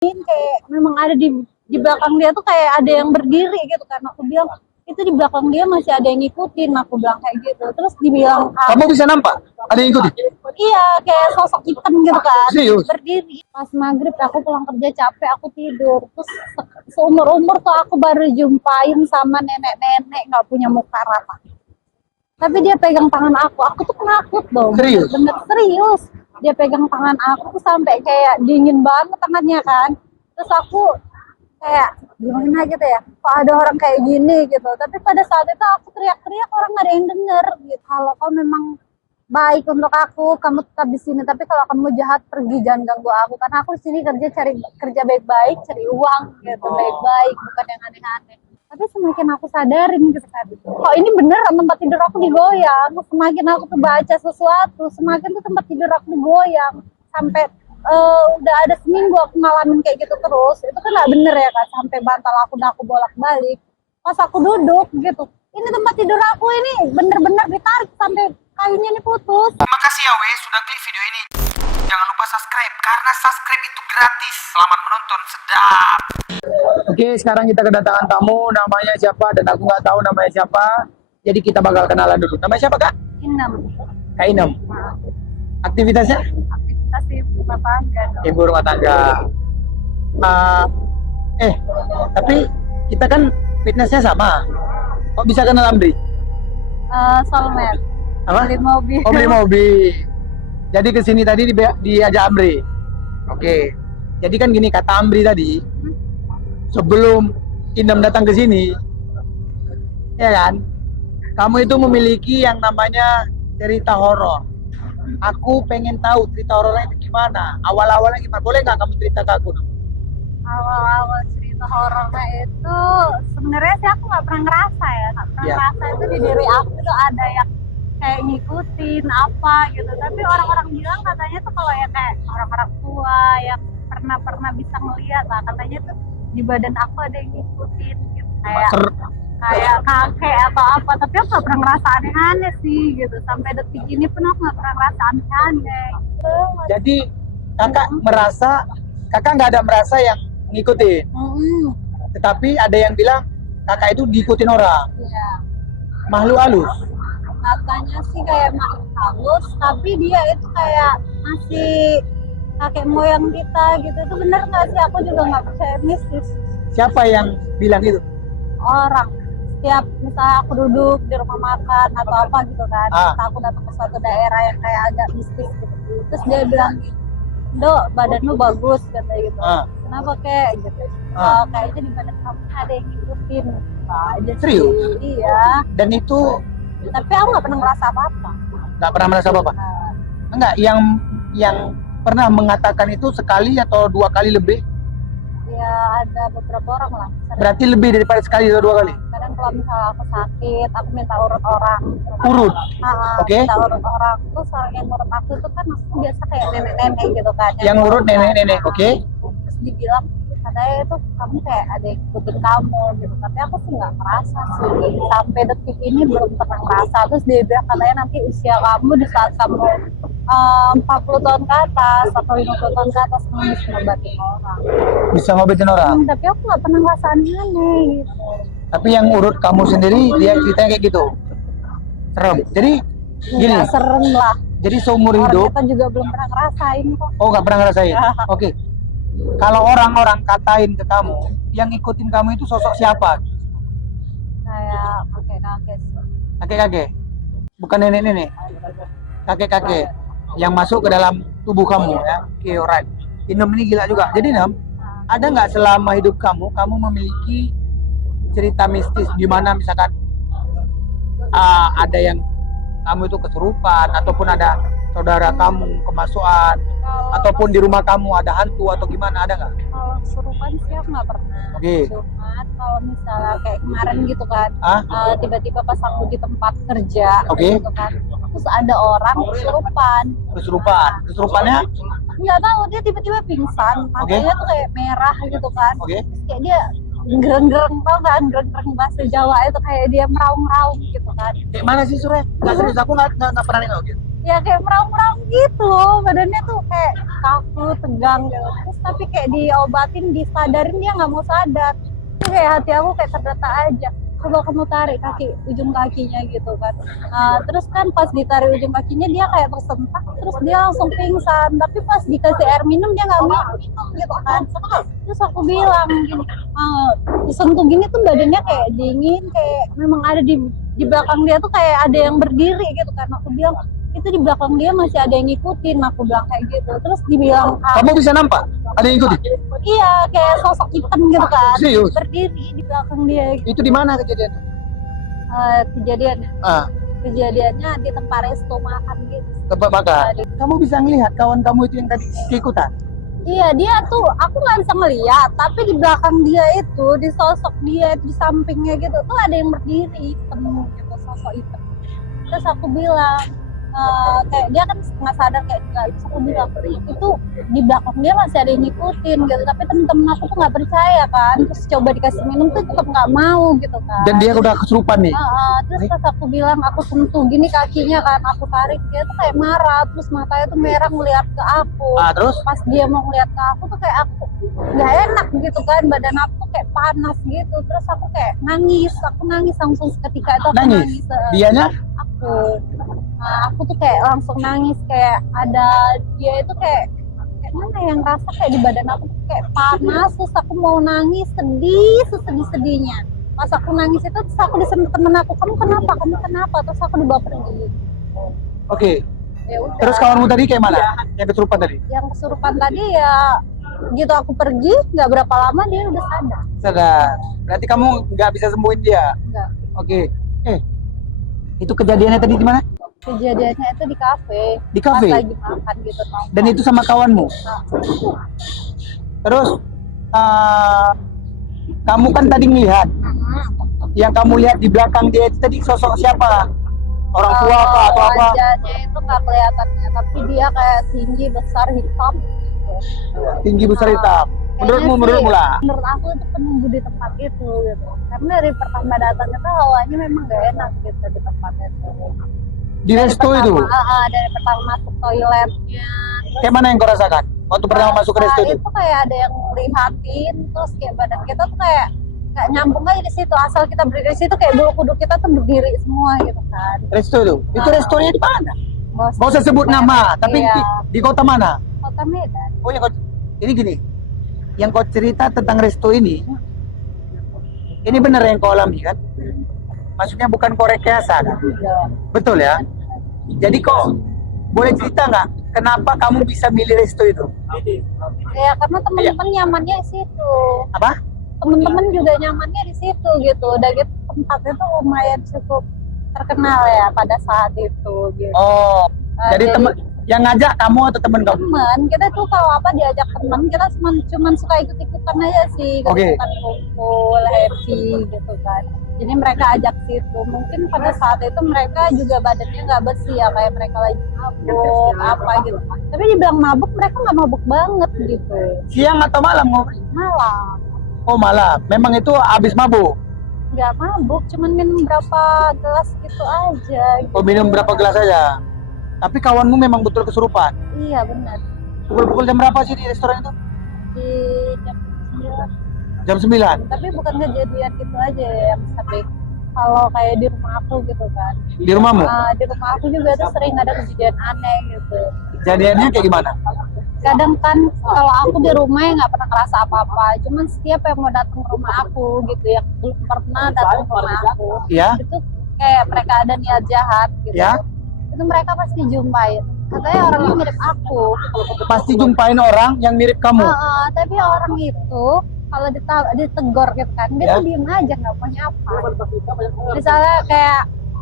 kayak memang ada di belakang dia tuh kayak ada yang berdiri gitu kan. Aku bilang itu di belakang dia masih ada yang ngikutin, aku bilang kayak gitu. Terus dibilang Kamu bisa nampak ada yang ikuti? iya, kayak sosok hitam gitu kan. Serius? Berdiri. Pas maghrib aku pulang kerja capek, aku tidur. Terus seumur-umur tuh aku baru jumpain sama nenek-nenek nggak punya muka rata. Tapi dia pegang tangan aku tuh penakut dong. Serius? Bener serius. Dia pegang tangan aku tuh sampai kayak dingin banget tangannya kan. Terus aku kayak gimana gitu ya, kok ada orang kayak gini gitu. Tapi pada saat itu aku teriak-teriak, orang nggak ada yang denger gitu. Kalau kau memang baik untuk aku, kamu tetap di sini. Tapi kalau kamu jahat, pergi, jangan ganggu aku. Karena aku di sini kerja baik-baik, cari uang gitu, baik-baik, bukan yang aneh-aneh. Tapi semakin aku sadarin gitu kan, kok ini bener tempat tidur aku digoyang. Semakin aku tuh baca sesuatu, semakin tuh tempat tidur aku digoyang. Sampai udah ada seminggu aku ngalamin kayak gitu terus. Itu kan gak bener ya kan, sampai bantal aku bolak-balik. Pas aku duduk gitu, ini tempat tidur aku ini bener-bener ditarik sampai kayunya ini putus. Terima kasih ya Wei sudah klik video ini. Jangan lupa subscribe karena subscribe itu gratis. Selamat menonton, sedap. Oke, sekarang kita kedatangan tamu, namanya siapa dan aku nggak tahu namanya siapa. Jadi kita bakal kenalan dulu. Namanya siapa Kak? Inem. Kak Inem. Aktivitasnya? Aktivitas ibu rumah tangga dong. Ibu rumah tangga. Tapi kita kan fitnessnya sama. Kok bisa kenal Amri? Solmed. Apa? Beli mobil. Oh, beli mobil. Jadi kesini tadi diajak Amri. Oke. Jadi kan gini kata Amri tadi, sebelum Inem datang ke sini, ya kan, kamu itu memiliki yang namanya cerita horor. Aku pengen tahu cerita horornya itu gimana, awal-awalnya gimana. Boleh nggak kamu cerita ke aku? Awal-awal cerita horornya itu sebenarnya sih aku nggak pernah ngerasa ya, nggak pernah ngerasa itu di diri aku itu ada yang kayak ngikutin apa gitu. Tapi orang-orang bilang katanya tuh kalau ya kayak orang-orang tua yang pernah bisa ngeliat lah, katanya tuh di badan aku ada yang ngikutin gitu, kayak kakek atau apa. Tapi aku nggak pernah ngerasa aneh-aneh sih gitu, sampai detik ini pun aku nggak pernah ngerasa aneh-aneh gitu. Jadi kakak nggak ada merasa yang ngikutin, tetapi ada yang bilang kakak itu diikutin orang. Iya. Makhluk halus. Katanya sih kayak makhluk halus, tapi dia itu kayak masih kakek moyang kita gitu. Itu bener nggak sih? Aku juga nggak percaya mistis. Siapa yang bilang itu? Orang. Setiap misalnya aku duduk di rumah makan atau apa gitu kan, aku datang ke suatu daerah yang kayak agak mistis gitu. Terus dia bilang, "Dok, badanmu bagus," katanya gitu. Kenapa kayak gitu? Kayaknya di badan kamu ada yang ngikutin. Aja sih. Serius? Iya. Dan itu Tapi aku nggak pernah ngerasa apa-apa. nggak pernah merasa apa-apa? Enggak, yang pernah mengatakan itu sekali atau 2 kali lebih? Ya ada beberapa orang lah. Berarti lebih daripada sekali atau 2 kali? Kadang kalau misalnya aku sakit, aku minta urut orang. Urut? Oke. Minta urut orang. Terus orang yang urut aku itu kan maksudnya biasa kayak nenek-nenek gitu kan. Yang urut nenek-nenek, oke. Terus dibilang, katanya itu kamu kayak ada yang ikutin kamu gitu. Tapi aku sih nggak merasa sih. Sampai detik ini belum pernah merasa. Terus dia bilang katanya nanti usia kamu di saat kamu 40 tahun ke atas atau 50 tahun ke atas kamu bisa ngobatin orang. Bisa ngobatin orang? Tapi aku nggak pernah ngerasa aneh gitu. Tapi yang urut kamu sendiri, dia ceritanya kayak gitu? Serem? Jadi gini? Nggak serem lah. Jadi seumur Orang hidup? kita juga belum pernah ngerasain kok. Oh, nggak pernah ngerasain? Oke. Kalau orang-orang katain ke kamu, yang ikutin kamu itu sosok siapa? Kayak kakek-kakek sih. Kakek-kakek? Bukan nenek-nenek? Kakek-kakek yang masuk ke dalam tubuh kamu ya. Oke, alright. Inem ini gila juga. Jadi Inem, ada nggak selama hidup kamu memiliki cerita mistis di mana misalkan ada yang kamu itu kesurupan ataupun ada saudara kamu kemasukan ataupun di rumah kamu ada hantu atau gimana, ada nggak? Kalau kesurupan sih aku nggak pernah. Oke. Cuman kalau misalnya kayak kemarin gitu kan, tiba-tiba pas aku di tempat kerja, gitu kan, terus ada orang kesurupan. Kesurupannya? Nggak tahu, dia tiba-tiba pingsan, matanya tuh kayak merah gitu kan. Terus kayak dia gereng-gereng, tau kan, gereng-gereng bahasa Jawa itu kayak dia meraung-raung gitu kan. Kayak mana sih Sure? Nggak serius, aku nggak pernah nengok gitu. Ya kayak meraung-meraung gitu, badannya tuh kayak kaku, tegang gitu. Terus tapi kayak diobatin, disadarin dia nggak mau sadar. Itu kayak hati aku kayak terdetak aja. Coba kamu tarik ujung kakinya gitu kan. Terus kan pas ditarik ujung kakinya dia kayak tersentak, terus dia langsung pingsan. Tapi pas dikasih air minum dia nggak minum gitu kan. Terus aku bilang gini, disentuh gini tuh badannya kayak dingin, kayak memang ada di belakang dia tuh kayak ada yang berdiri gitu kan. Aku bilang itu di belakang dia masih ada yang ngikutin, aku bilang kayak gitu. Terus dibilang Kamu bisa nampak? Ada yang ikuti? iya, kayak sosok hitam gitu kan, Serius? berdiri di belakang dia. Itu di mana kejadian? Kejadiannya Ah, kejadiannya di tempat resto makan gitu. tempat makan. Kamu bisa ngelihat kawan kamu itu yang tadi ikutan? Iya, dia tuh aku nggak bisa ngeliat, tapi di belakang dia itu, di sosok dia di sampingnya gitu tuh ada yang berdiri hitam gitu, sosok hitam. Terus aku bilang kayak dia kan setengah sadar kayak enggak. Terus aku bilang itu di belakang dia masih ada yang ngikutin gitu, tapi temen-temen aku tuh nggak percaya kan. Terus coba dikasih minum tuh tetap nggak mau gitu kan. Dan dia udah kesurupan nih. Terus pas aku bilang, aku sentuh gini kakinya kan, aku tarik, dia tuh kayak marah, terus matanya tuh merah ngeliat ke aku. Terus? Pas dia mau ngeliat ke aku tuh kayak aku nggak enak gitu kan, badan aku tuh kayak panas gitu. Terus aku kayak nangis, aku nangis langsung seketika itu aku nangis. Dianya? Aku tuh kayak langsung nangis, kayak ada dia itu kayak mana yang rasa kayak di badan aku tuh kayak panas. Terus aku mau nangis, sedih sesedih-sedihnya. Pas aku nangis itu terus aku disentuh temen aku, kamu kenapa, terus aku dibawa pergi. Oke. Ya udah. Terus kawanmu tadi kayak mana? Yang kesurupan tadi? Yang kesurupan tadi ya gitu, aku pergi nggak berapa lama dia udah sadar. Sadar. Berarti kamu nggak bisa sembuhin dia? Enggak. Oke. Itu kejadiannya tadi di mana? Kejadiannya itu di kafe. Di kafe? Pas lagi makan gitu. Dan itu sama kawanmu? Terus kamu kan tadi ngelihat, yang kamu lihat di belakang dia itu tadi sosok siapa? Orang tua apa atau apa? Wajahnya itu nggak kelihatannya, tapi dia kayak tinggi, besar, hitam gitu. Tinggi, besar, hitam. Menurutmu lah? Menurut aku itu penunggu di tempat itu gitu. Karena dari pertama datang itu hawanya memang gak enak gitu di tempat itu. Di resto itu? Dari pertama masuk toiletnya. Kayak mana yang kau rasakan waktu pertama masuk ke resto itu? Itu kayak ada yang ngelihatin, terus kayak badan kita tuh kayak nggak nyambung aja di situ. Asal kita berdiri di situ kayak bulu kuduk kita tuh berdiri semua gitu kan. Resto itu? Itu restonya di mana? Gak usah sebut nama, tapi di kota mana? Kota Medan. Oh ya, ini gini, yang kau cerita tentang resto ini benar yang kau alami kan? Maksudnya bukan kau rekayasa kan? Betul ya? Jadi kok boleh cerita nggak kenapa kamu bisa milih resto itu? Ya karena teman-teman nyamannya di situ. Apa? Teman-teman juga nyamannya di situ gitu. Udah gitu tempatnya tuh lumayan cukup terkenal ya pada saat itu gitu. Oh, jadi teman yang ngajak kamu atau teman kamu? Teman, kita tuh kalau apa diajak teman, kita cuman suka ikut-ikutan aja sih, ikutan kumpul, happy gitu kan. Jadi mereka ajak situ. Mungkin pada saat itu mereka juga badannya nggak bersih ya, kayak mereka lagi mabuk apa gitu. Tapi dibilang mabuk, mereka nggak mabuk banget gitu. Siang atau malam ngobrol? Malam. Oh malam. Memang itu habis mabuk? Nggak mabuk, cuman minum berapa gelas gitu aja. Gitu. Oh minum berapa gelas aja? Tapi kawanmu memang betul kesurupan? Iya benar. Pukul-pukul jam berapa sih di restoran itu? Di jam 9. Jam 9? Tapi bukan kejadian gitu aja yang sampai kalau kayak di rumah aku gitu kan. Di rumahmu? Di rumah aku juga tuh sering ada kejadian aneh gitu. Kejadiannya kayak gimana? Kadang kan kalau aku di rumah ya nggak pernah ngerasa apa-apa. Cuman setiap yang mau datang ke rumah aku gitu, yang belum pernah datang ke rumah aku, ya? itu kayak mereka ada niat jahat gitu. Ya? Itu mereka pasti jumpain. Katanya orangnya mirip aku. Pasti jumpain orang yang mirip kamu? Tapi orang itu kalau ditegur gitu kan, dia tuh diem aja, nggak mau nyapa. Misalnya kayak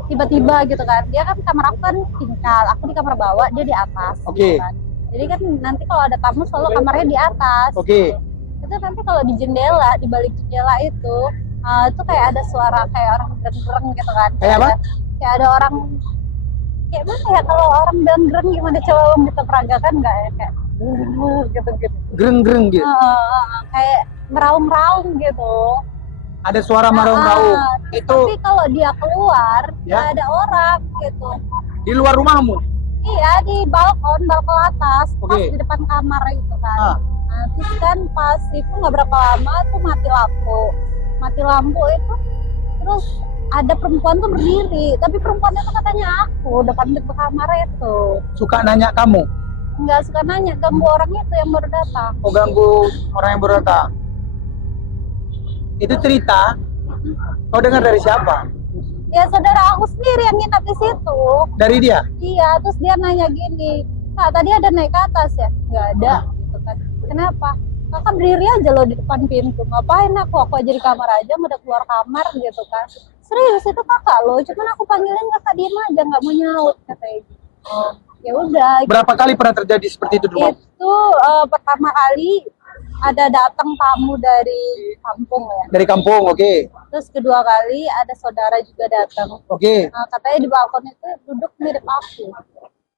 tiba-tiba gitu kan, dia kan kamar aku kan tingkat, aku di kamar bawah, dia di atas. Oke. Gitu kan. Jadi kan nanti kalau ada tamu selalu kamarnya di atas. Oke. Itu nanti kalau di jendela, di balik jendela itu kayak ada suara kayak orang gereng gitu kan. Kayak apa? Kayak ada orang, kayak mana ya kalau orang gereng gimana, coba kita peragakan nggak ya, kayak gitu-gitu. Gereng-gereng gitu? Kayak meraung-raung gitu. Ada suara meraung-raung. Itu tapi kalau dia keluar, ya? nggak ada orang gitu. Di luar rumahmu? Iya, di balkon atas, Oke. pas di depan kamar itu kan. Nah Terus kan pas itu nggak berapa lama tuh mati lampu itu, terus ada perempuan tuh berdiri, tapi perempuan itu katanya aku depan pintu kamar itu. Suka nanya kamu? Nggak suka nanya, ganggu orang itu yang baru datang. Oh, ganggu orang yang baru datang. Itu cerita kau dengar dari siapa? Ya saudara aku sendiri yang nginap di situ. Dari dia? Iya, terus dia nanya gini, Kak tadi ada naik ke atas ya? Nggak ada, gitu kan. Kenapa? Kakak berdiri aja loh di depan pintu, ngapain aku aja di kamar aja, udah keluar kamar gitu kan. Serius itu kakak loh, cuman aku panggilin kakak diem aja, nggak mau nyaut katanya gitu. Ya udah. Berapa kali pernah terjadi seperti itu di rumah? Itu pertama kali ada datang tamu dari kampung ya. Dari kampung, oke. Terus kedua kali ada saudara juga datang. Oke. Katanya di balkon itu duduk mirip aku.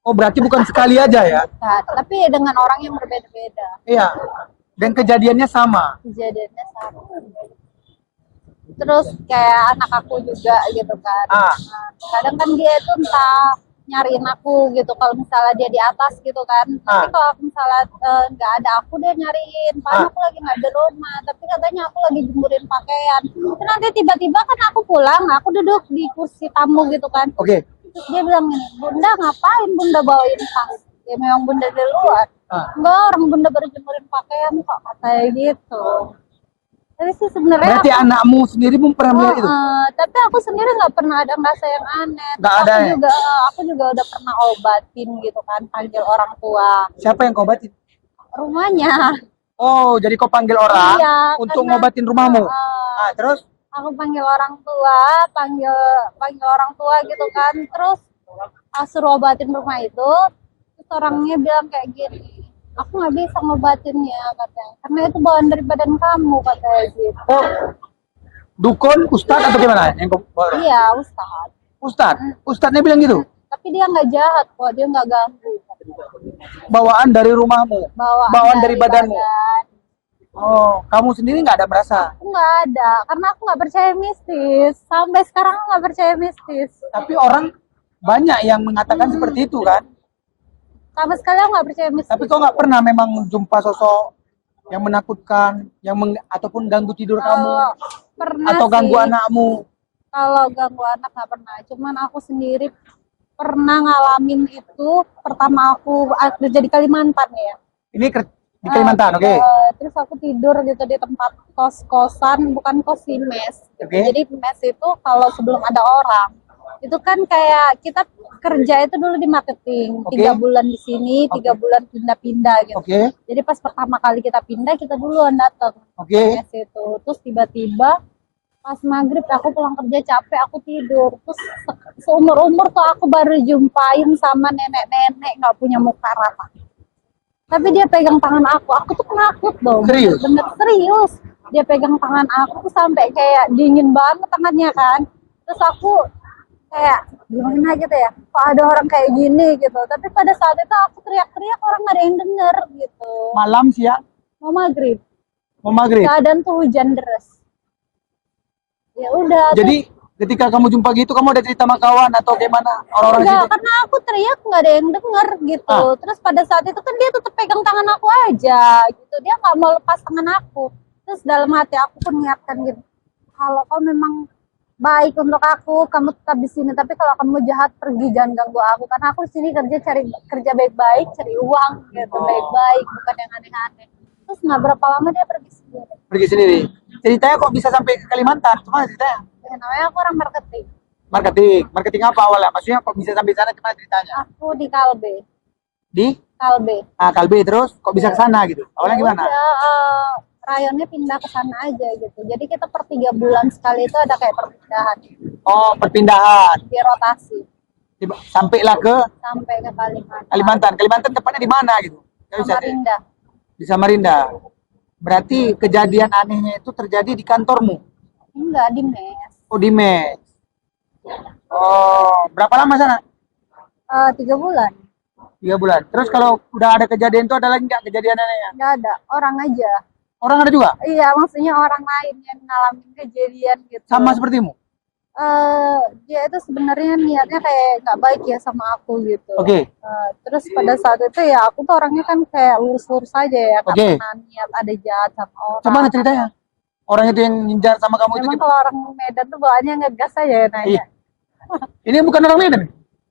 Oh, berarti bukan sekali aja ya? Nah, tapi dengan orang yang berbeda-beda. Iya. Dan kejadiannya sama. Kejadiannya sama. Terus kayak anak aku juga gitu kan. Nah, kadang kan dia itu entah nyariin aku gitu kalau misalnya dia di atas gitu kan. Tapi kalau aku misalnya nggak ada aku, dia nyariin. Padahal aku lagi nggak di rumah, tapi katanya aku lagi jemurin pakaian. Terus nanti tiba-tiba kan aku pulang, aku duduk di kursi tamu gitu kan. Oke. Terus dia bilang gini, Bunda ngapain Bunda bawain tas? Ya memang Bunda di luar. Enggak, orang Bunda baru jemurin pakaian kok, katanya gitu. Tapi sih sebenarnya Berarti anakmu sendiri pun pernah melihat itu? Tapi aku sendiri nggak pernah ada merasa yang aneh. Nggak ada ya? Aku juga udah pernah obatin gitu kan, panggil orang tua. Siapa yang kau obatin? Rumahnya. Oh, jadi kau panggil orang untuk ngobatin rumahmu? Terus? Aku panggil orang tua, panggil orang tua gitu kan. Terus suruh obatin rumah itu. Terus orangnya bilang kayak gini, aku nggak bisa ngobatinnya katanya, karena itu bawaan dari badan kamu katanya gitu. Oh, dukun, ustadz atau gimana? Iya, ustadz. Ustadznya bilang gitu? Tapi dia nggak jahat kok, dia nggak ganggu. Bawaan dari rumahmu? Bawaan dari badanmu? Badan. Oh, kamu sendiri nggak ada merasa? Aku nggak ada, karena aku nggak percaya mistis. Sampai sekarang aku nggak percaya mistis. Tapi orang banyak yang mengatakan seperti itu kan? Sama sekali aku nggak percaya mistis. Tapi kau nggak pernah memang jumpa sosok yang menakutkan, ataupun ganggu tidur kamu, pernah atau ganggu sih. anakmu? Kalau ganggu anak nggak pernah, cuman aku sendiri pernah ngalamin itu. Pertama aku kerja di Kalimantan ya. Ini di Kalimantan, oke? Terus aku tidur gitu di tempat kos-kosan, bukan kos sih, mes. Jadi mes itu kalau sebelum ada orang, itu kan kayak kita kerja itu dulu di marketing, 3 bulan di sini, 3 bulan pindah-pindah gitu. Jadi pas pertama kali kita pindah, kita duluan datang mes itu. Terus tiba-tiba pas maghrib aku pulang kerja capek, aku tidur. Terus seumur-umur tuh aku baru jumpain sama nenek-nenek nggak punya muka rata. Tapi dia pegang tangan aku tuh penakut dong. Serius? Bener serius. Dia pegang tangan aku tuh sampai kayak dingin banget tangannya kan. Terus aku kayak gimana gitu ya, kok ada orang kayak gini gitu. Tapi pada saat itu aku teriak-teriak, orang nggak ada yang denger gitu. Malam, siang? Mau maghrib. Mau maghrib? Keadaan tuh hujan deras. Ya udah. Jadi ketika kamu jumpa gitu, kamu ada cerita sama kawan atau gimana orang-orang enggak, situ? karena aku teriak nggak ada yang denger gitu. Terus pada saat itu kan dia tetap pegang tangan aku aja gitu, dia nggak mau lepas tangan aku. Terus dalam hati aku pun niatkan gitu, kalau kau memang baik untuk aku, kamu tetap di sini. Tapi kalau kamu jahat, pergi, jangan ganggu aku. Karena aku di sini kerja baik-baik, cari uang gitu, baik-baik, bukan yang aneh-aneh. Terus nggak berapa lama dia pergi sendiri. Pergi sendiri. Ceritanya kok bisa sampai ke Kalimantan? Cuma ceritanya? Ya, namanya aku orang marketing. Marketing apa awalnya? Maksudnya kok bisa sampai sana? Cuma ceritanya? Aku di Kalbe. Di? Kalbe. Kalbe, terus kok bisa ke sana gitu? Awalnya gimana? Rayonnya pindah ke sana aja gitu. Jadi kita per 3 bulan sekali itu ada kayak perpindahan. Oh, perpindahan. Di rotasi. Sampai ke Kalimantan. Kalimantan tepatnya di mana gitu? Samarinda. Di Samarinda. Berarti kejadian anehnya itu terjadi di kantormu? Enggak, di mes. Oh, di mes. Oh, berapa lama sana? 3 bulan. 3 bulan. Terus kalau udah ada kejadian itu, ada lagi nggak kejadian anehnya? Nggak ada, orang aja. Orang ada juga? Iya, maksudnya orang lain yang ngalamin kejadian gitu. Sama sepertimu? Dia itu sebenarnya niatnya kayak nggak baik ya sama aku gitu. Oke. Terus pada saat itu ya aku tuh orangnya kan kayak lurus-lurus aja ya, nggak Oke. pernah niat ada jahat sama Coba orang. ceritanya. Orang itu yang nginjar sama kamu itu Emang gimana? kalau orang Medan tuh bawaannya ngegas aja ya nanya. Iya. Ini bukan orang Medan.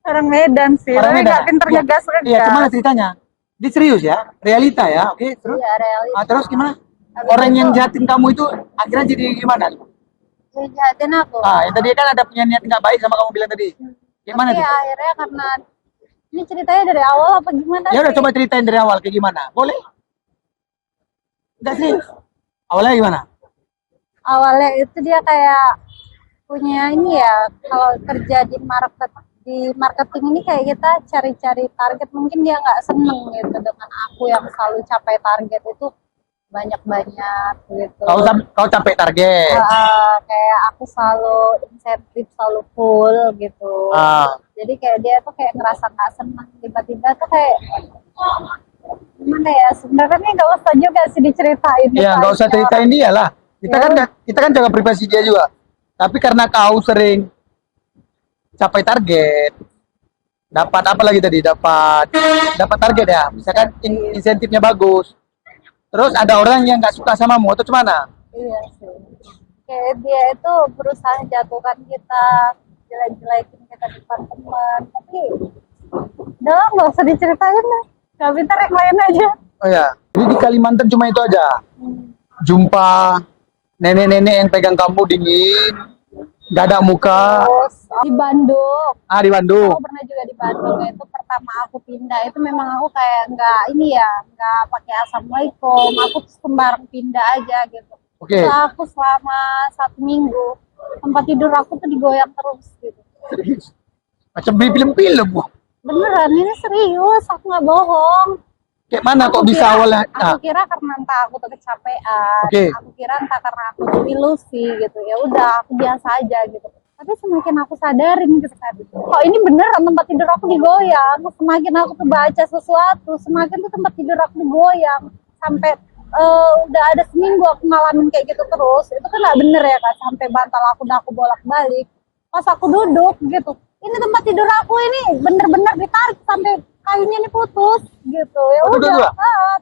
Orang Medan sih, Orang tapi Medan. nggak pinter Iya. ngegas Iya, gimana ngegas. ceritanya? Dia serius ya, realita ya. Oke, terus. Iya realita. Terus gimana? Habis Orang itu, yang jahatin kamu itu akhirnya jadi gimana? dia jahatin aku. Yang tadi kan ada punya niat nggak baik sama kamu bilang tadi. Gimana Tapi tuh? akhirnya karena ini ceritanya dari awal apa gimana Ya udah sih? coba ceritain dari awal kayak gimana. Boleh? Enggak sih. Awalnya gimana? Awalnya itu dia kayak punya ini ya, kalau kerja di marketing ini kayak kita cari-cari target, mungkin dia nggak seneng gitu dengan aku yang selalu capai target itu banyak-banyak gitu. Kau capek target. Kayak aku selalu insentif selalu full gitu. Jadi kayak dia tuh kayak ngerasa nggak seneng, tiba-tiba tuh kayak gimana ya, sebenarnya nih nggak usah juga sih diceritain. Iya, nggak usah ceritain dia lah. Ya. Kita kan jaga privasi dia juga. Tapi karena kau sering capai target, dapat apa lagi tadi? Dapat target ya. Misalkan insentifnya bagus. Terus ada orang yang nggak suka samamu atau gimana? Iya sih. Kayak dia itu berusaha jatuhkan kita, jelek-jelekin kita depan teman. Tapi udah nggak usah diceritain lah. Gak pintar yang lain aja. Oh ya. Jadi di Kalimantan cuma itu aja. Jumpa nenek-nenek yang pegang kamu dingin, gak ada muka. Terus di Bandung. Di Bandung. Aku pernah juga di Bandung. Itu pertama aku pindah itu memang aku kayak nggak ini ya, nggak pakai assalamualaikum. Aku sembarang pindah aja gitu. Oke. Terus aku selama 1 minggu tempat tidur aku tuh digoyang terus gitu. Macam di film-film. Beneran, ini serius, aku nggak bohong. Kayak mana kok bisa awalnya? Aku kira karena entah aku tuh kecapean. Oke. Aku kira entah karena aku tuh ilusi gitu. Ya udah, aku biasa aja gitu. Tapi semakin aku sadarin gitu kan, kok ini beneran tempat tidur aku digoyang. Semakin aku tuh baca sesuatu, semakin tuh tempat tidur aku digoyang. Sampai udah ada seminggu aku ngalamin kayak gitu terus. Itu kan nggak bener ya kan, sampai bantal aku udah aku bolak-balik. Pas aku duduk gitu, ini tempat tidur aku ini bener-bener ditarik sampai kayunya ini putus gitu. Ya udah,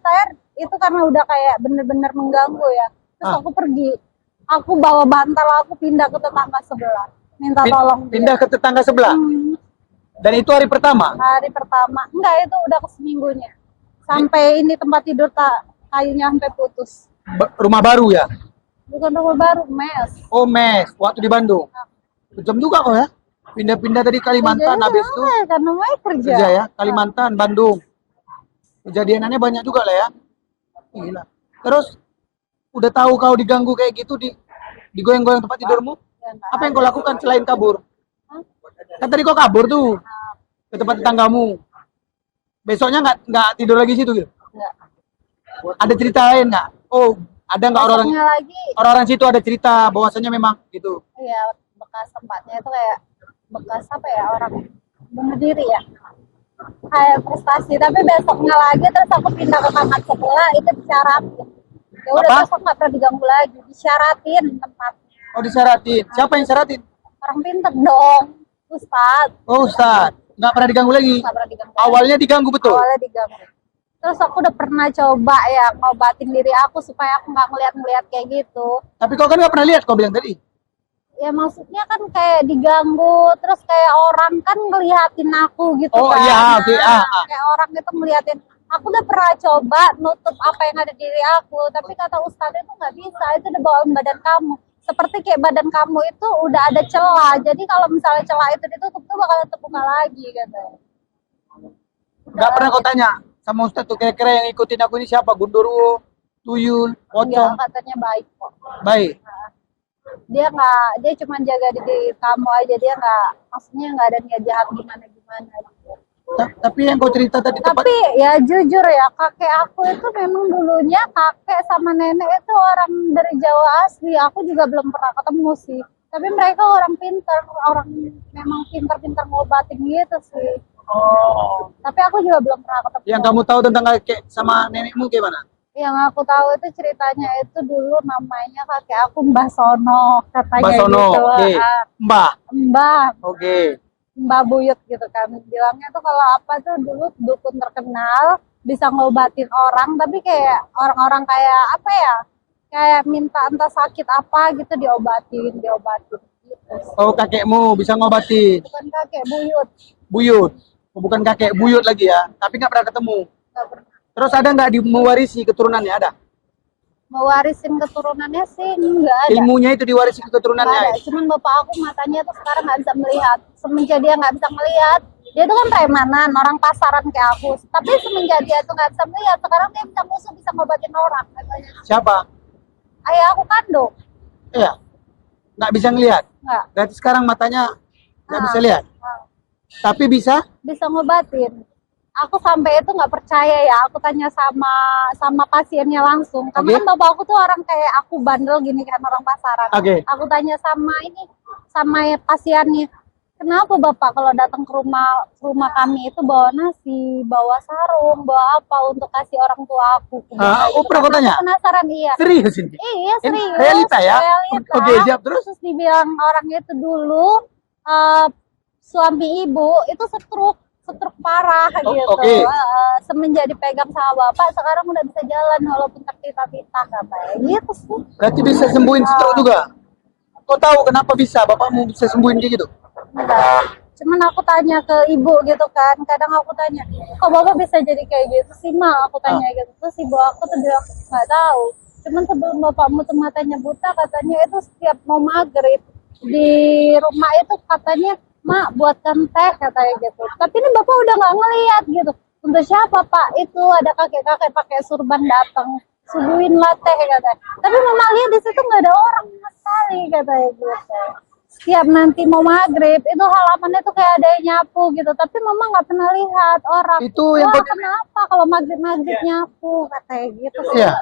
tayar itu karena udah kayak bener-bener mengganggu ya. Terus aku pergi, aku bawa bantal, aku pindah ke tetangga sebelah, minta tolong. Pindah ke tetangga sebelah. Dan itu hari pertama? Hari pertama, enggak, itu udah ke seminggunya. Sampai ini tempat tidur kayunya sampai putus. Rumah baru ya? Bukan rumah baru, mes. Oh mes, waktu di Bandung. Kejam juga kok ya? Pindah-pindah dari Kalimantan habis itu. Karena mau kerja ya, Kalimantan, Bandung. Kejadiannya banyak juga lah ya. Gila. Terus udah tahu kau diganggu kayak gitu digoyang-goyang tempat tidurmu? Apa yang kau lakukan selain kabur? Kan tadi kau kabur tuh ke tempat tetanggamu. Besoknya nggak tidur lagi situ gitu? Enggak. Ada cerita lain nggak? Oh, ada nggak orang-orang situ ada cerita bahwasanya memang gitu? Iya, bekas tempatnya itu kayak bekas apa ya, orang bunuh diri ya, kayak frustasi. Tapi besoknya lagi terus aku pindah ke kamar sebelah, itu disyaratin. Ya udah, terus aku nggak pernah diganggu lagi, disyaratin tempatnya. Oh disyaratin, siapa yang syaratin? Orang pinter dong, Ustad. Oh Ustad, nggak pernah diganggu lagi? Nggak pernah diganggu. Awalnya diganggu betul? Awalnya diganggu. Terus aku udah pernah coba ya ngobatin diri aku supaya aku nggak ngeliat kayak gitu. Tapi kau kan nggak pernah lihat, kau bilang tadi. Ya maksudnya kan kayak diganggu, terus kayak orang kan ngeliatin aku gitu. Oh kan. iya, oke. Kayak orang itu ngeliatin. Aku udah pernah coba nutup apa yang ada di diri aku, tapi kata Ustadz itu nggak bisa, itu udah bawaan badan kamu. Seperti kayak badan kamu itu udah ada celah, jadi kalau misalnya celah itu ditutup tuh bakal terbuka lagi gitu. Nggak pernah kau tanya sama Ustadz tuh kira-kira yang ikutin aku ini siapa? Gundurwo, Tuyul, Pocong? Katanya baik kok. Baik. Dia cuma jaga diri kamu aja, dia maksudnya nggak ada niat jahat gimana gitu. Tapi yang kau cerita tadi tapi ya jujur ya, kakek aku itu memang dulunya kakek sama nenek itu orang dari Jawa asli. Aku juga belum pernah ketemu sih, tapi mereka orang pintar, orang memang pintar-pintar ngobatin gitu sih. Oh. Tapi aku juga belum pernah ketemu. Yang kamu tahu tentang kakek sama nenekmu gimana? Yang aku tahu itu ceritanya itu dulu namanya kakek aku Mbah Sono katanya Mbak Sono, gitu. oke. Mbah, Mbah oke. Mbah Buyut gitu kan. Bilangnya tuh kalau apa tuh dulu dukun terkenal bisa ngobatin orang tapi kayak orang-orang kayak apa ya? Kayak minta entah sakit apa gitu diobatin gitu. Oh, kakekmu bisa ngobatin. Bukan kakek Buyut. Buyut. Oh, bukan kakek buyut lagi ya, tapi nggak pernah ketemu. Nggak pernah. Terus ada nggak mewarisi keturunannya? Ada. Mewarisin keturunannya sih nggak ada. Ilmunya itu diwarisi ke Nggak keturunannya. ada. Cuman bapak aku matanya tuh sekarang nggak bisa melihat. Semenjak dia nggak bisa melihat, dia tuh kan premanan, orang pasaran kayak aku. Tapi semenjak dia tuh nggak bisa melihat, sekarang dia bisa musuh, bisa ngobatin orang. Katanya. Siapa? Ayah aku kandung, Iya. Nggak bisa ngelihat. nggak. Berarti sekarang matanya nggak Ah, bisa lihat. ah. Tapi bisa. Bisa ngobatin. Aku sampai itu nggak percaya ya. Aku tanya sama pasiennya langsung. Karena Oke. kan bapak aku tuh orang kayak aku bandel gini kan orang pasaran. Oke. Aku tanya sama pasiennya. Kenapa bapak kalau datang ke rumah kami itu bawa nasi, bawa sarung, bawa apa untuk kasih orang tua aku? Oh, pernah kau tanya? Aku penasaran iya. Serius ini? Iya Ini serius. realita ya? Realita. Oke, siap. Terus? Terus dibilang orang itu dulu suami ibu itu stroke parah Oh, gitu. oke. Semenjak dipegang sama bapak sekarang udah bisa jalan walaupun tertita-tita katanya. Gitu sih. Berarti bisa sembuhin stroke juga. Kau tahu kenapa bisa? Bapakmu bisa sembuhin kayak gitu? Enggak. Cuman aku tanya ke ibu gitu kan. Kadang aku tanya, kok bapak bisa jadi kayak gitu sih, Ma? Aku tanya gitu. Terus ibu aku tuh bilang, nggak tahu. Cuman sebelum bapakmu tuh matanya buta, katanya itu setiap mau maghrib di rumah itu katanya, Mak buatkan teh katanya gitu. Tapi ini bapak udah nggak ngeliat gitu. Untuk siapa Pak? Itu ada kakek-kakek pakai surban datang. Suguhin lah teh katanya. Tapi mama lihat di situ nggak ada orang sama sekali katanya gitu. Setiap nanti mau maghrib itu halamannya tuh kayak ada yang nyapu gitu. Tapi mama nggak pernah lihat orang. Itu yang Wah kau kenapa kalau maghrib nyapu katanya gitu. Iya.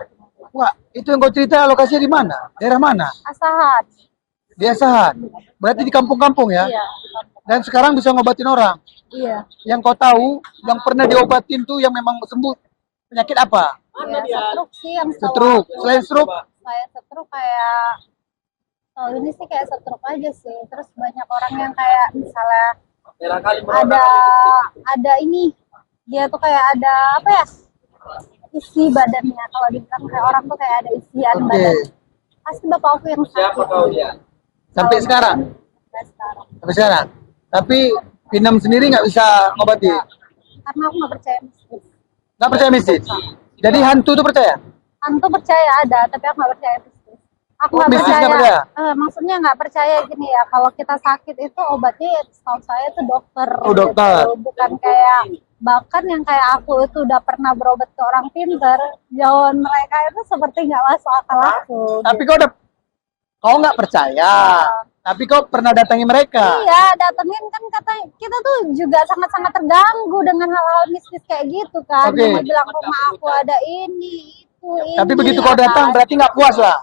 Wah, itu yang kau cerita lokasinya di mana? Daerah mana? Asahan. Di Asahan. Berarti di kampung-kampung ya? Iya. Dan sekarang bisa ngobatin orang. Iya. Yang kau tahu, yang pernah diobatin tuh yang memang sembuh penyakit apa? Iya, stroke sih yang Stroke. Selain stroke, Kayak stroke kayak ini sih kayak stroke aja sih. Terus banyak orang yang kayak misalnya ada ini dia tuh kayak ada apa ya isi badannya kalau dibilang kayak orang tuh kayak ada isian oke. badan. Pasti bapak aku yang sakit. Sampai sekarang. Sampai sekarang. Sampai sekarang. Tapi Pinem sendiri nggak bisa ngobatin. Karena aku nggak percaya mistis. Nggak percaya mistis. Jadi hantu tuh percaya? Hantu percaya ada, tapi aku nggak percaya mistis. Aku Oh, nggak mistis percaya. nggak percaya? Maksudnya nggak percaya gini ya. Kalau kita sakit itu obatnya ya setahu saya itu dokter. Oh, dokter. Gitu. Bukan kayak bahkan yang kayak aku itu udah pernah berobat ke orang pinter. Jawaban mereka itu seperti nggak masuk akal aku. Tapi kau nggak percaya. Tapi kau pernah datangi mereka. Iya, datengin kan kata kita tuh juga sangat-sangat terganggu dengan hal-hal mistis kayak gitu kan. Oke. Yang bilang rumah aku ada ini, itu, ini. Tapi begitu kau ya datang kan? berarti nggak puas lah.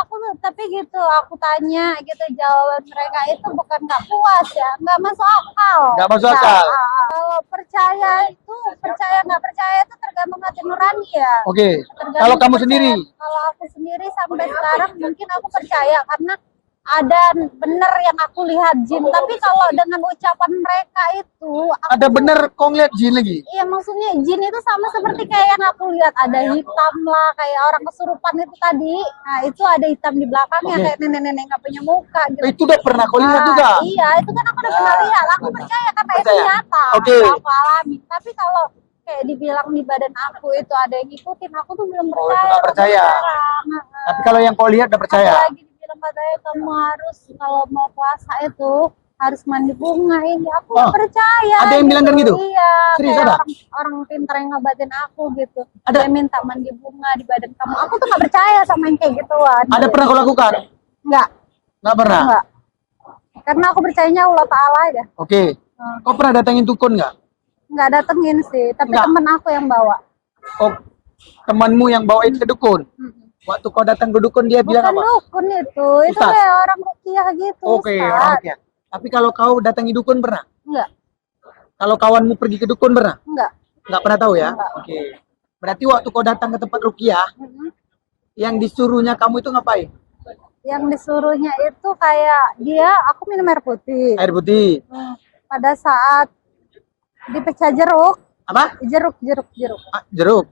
Aku tapi gitu, aku tanya gitu jawaban mereka itu bukan nggak puas ya, nggak masuk akal. Nggak masuk akal. Kalau percaya nggak percaya itu tergantung hati nurani ya. Oke. Tergantung Kalau kamu percaya. sendiri, Kalau aku sendiri sampai sekarang mungkin aku percaya karena ada bener yang aku lihat jin. Tapi kalau dengan ucapan mereka itu, ada bener kau ngeliat jin lagi? iya maksudnya jin itu sama seperti kayak yang aku lihat ada hitam lah kayak orang kesurupan itu tadi. Nah itu ada hitam di belakangnya Oke. kayak nenek-nenek nggak punya muka gitu. Itu udah pernah kau lihat Nah, juga? Iya itu kan aku udah pernah lihat. Aku percaya karena itu Percaya. nyata. Oke. Yang aku alami. Tapi kalau kayak dibilang di badan aku itu ada yang ngikutin, aku tuh belum Oh, percaya. itu nggak percaya. Tapi kalau yang kau lihat udah percaya. Apalagi dibilang katanya kamu harus kalau mau puasa itu harus mandi bunga ini. Aku nggak Oh, percaya. ada yang bilang kan gitu? Iya. Serius Kayak ada? orang pintar yang ngobatin aku gitu. Ada? Dia minta mandi bunga di badan kamu. Aku tuh nggak percaya sama yang kayak gituan. Ada pernah kau lakukan? Nggak. Nggak pernah. Nggak. Karena aku percayanya Allah Ta'ala aja. Oke. Kau pernah datangin dukun nggak? Nggak datengin sih, tapi Nggak. temen aku yang bawa. Oh, temanmu yang bawain ke dukun. Waktu kau datang ke dukun dia bilang Bukan apa? dukun itu Ustaz? kayak orang rukiah gitu. Oke, Ustaz. orang ya. Tapi kalau kau datangi dukun pernah? Enggak, Kalau kawanmu pergi ke dukun pernah? enggak. Nggak pernah tahu ya? Nggak. Oke. Berarti waktu kau datang ke tempat rukiah, Mm-mm. yang disuruhnya kamu itu ngapain? Yang disuruhnya itu kayak aku minum air putih. Air putih. Pada saat dipecah jeruk, Apa? jeruk. Ah, jeruk.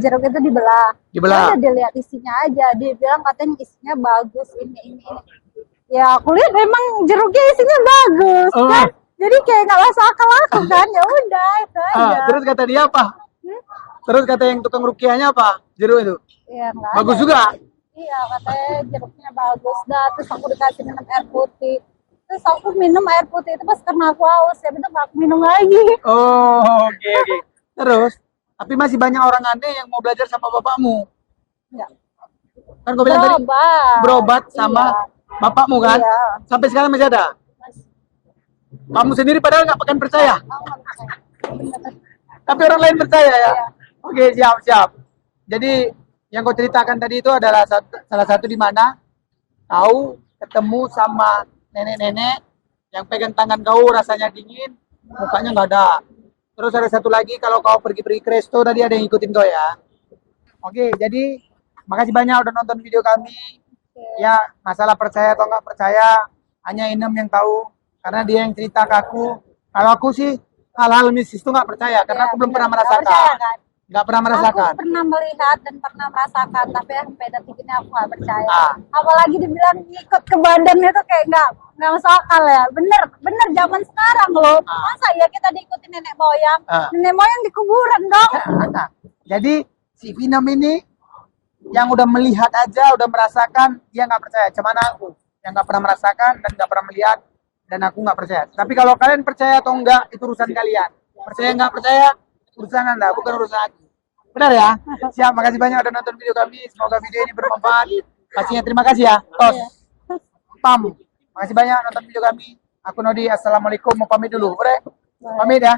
Jeruk itu dibelah. Dibelah. Udah dilihat isinya aja. Dia bilang katanya isinya bagus ini. Ya aku lihat memang jeruknya isinya bagus Oh. kan. Jadi kayak nggak masuk akal aku kan. Ya udah itu aja. Terus kata dia apa? Terus kata yang tukang rukiahnya apa? Jeruk itu. Ya, nggak Bagus ada. juga. Iya katanya jeruknya bagus dah. Terus aku dikasih minum air putih. Terus aku minum air putih itu pas karena aku haus. Ya betul aku minum lagi. Oh, oke. Terus, tapi masih banyak orang aneh yang mau belajar sama bapakmu. Ya. Kan kau bilang tadi berobat sama Iya. bapakmu kan? Iya. Sampai sekarang masih ada. Kamu sendiri padahal nggak akan percaya. Aku nggak percaya. Bener. Tapi orang lain percaya ya. Iya. Oke, siap. Jadi yang kau ceritakan tadi itu adalah salah satu di mana kau ketemu sama nenek-nenek yang pegang tangan kau rasanya dingin, mukanya nggak ada. Terus ada satu lagi kalau kau pergi ke resto tadi ada yang ikutin kau ya. Oke, jadi makasih banyak udah nonton video kami. Ya, masalah percaya atau nggak percaya hanya Inem yang tahu karena dia yang cerita ke aku. Kalau aku sih hal-hal mistis itu nggak percaya karena aku belum pernah Nggak percaya, merasakan. kan? Nggak pernah merasakan. Aku pernah melihat dan pernah merasakan, tapi sampai detik ini aku nggak percaya. Ah. Apalagi dibilang ngikut ke badan itu kayak nggak masuk akal ya. Bener zaman sekarang loh. Masa ya kita diikutin nenek moyang? Ah. Nenek moyang di kuburan dong. Jadi si Vinem ini yang udah melihat aja, udah merasakan, dia nggak percaya. Cuman aku yang nggak pernah merasakan dan nggak pernah melihat dan aku nggak percaya. Tapi kalau kalian percaya atau enggak itu urusan kalian. Percaya nggak percaya urusan Anda, bukan urusan aku. Benar ya? Siap, makasih banyak udah nonton video kami. Semoga video ini bermanfaat. Pastinya terima kasih ya. Tos. Pam. Makasih banyak nonton video kami. Aku Nodi, assalamualaikum. Mau pamit dulu. Boleh? Pamit ya.